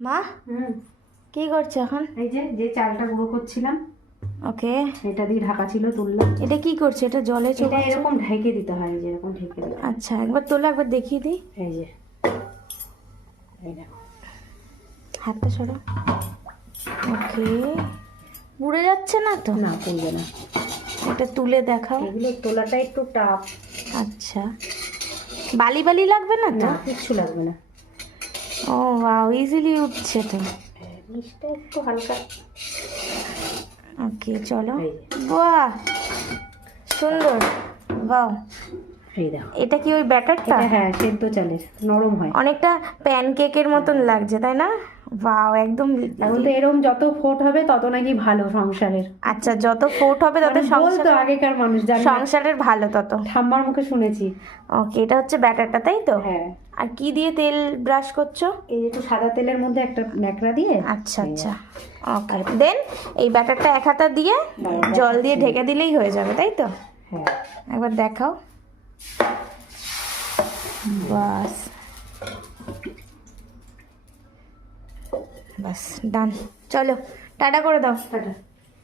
মা কি করছো এখন? এই যে চালটা গুঁড়ো করছিলাম। ওকে, এটা দিয়ে ঢাকা ছিল, তুললাম। এটা কি করছো? এটা জলে এটা চোবাচ্ছো? এরকম ঢেকে দিতে হয়, এই যে এরকম ঢেকে দিতে হয়। আচ্ছা, একবার তোলো, একবার দেখিয়ে দিই। এই যে এই দেখো, হাতটা সরো। ওকে, পুড়ে যাচ্ছে না তো? না পুড়বে না। এটা তুলে দেখাও। এগুলো তোলাটা একটু টাফ। আচ্ছা, বালি বালি লাগবে না তো? না, কিচ্ছু লাগবে না। ও ওয়াও, ইজিলি উঠছে তো। নিচটা একটু হালকা। ওকে চলো। এই যে। বাহ, সুন্দর। বাহ, এই দেখো, এটা কি ওই ব্যাটারটা? এটা হ্যাঁ সেদ্ধ চালের, নরম হয়। অনেকটা প্যানকেকের মতন লাগছে, তাই না? বাও, একদম। এখন তো এরকম যত ফোট হবে তত নাকি ভালো সংসারের। আচ্ছা, যত ফোট হবে তত মানে বলতো আগেকার মানুষ, জানি না, সংসারের ভালো তত। ঠাম্মার মুখে শুনেছি। ওকে, এটা হচ্ছে ব্যাটারটা, তাই তো? হ্যাঁ। আর কি দিয়ে তেল ব্রাশ করছো? এই যে একটু সাদা তেলের মধ্যে একটা ন্যাকড়া দিয়ে। আচ্ছা আচ্ছা, ওকে। দেন এই ব্যাটারটা এক হাতা দিয়ে জল দিয়ে ঢেকে দিলেই হয়ে যাবে, তাই তো? হ্যাঁ, একবার দেখাও। বাস বাস, ডান। চলো, টাটা করে দাও। টাটা।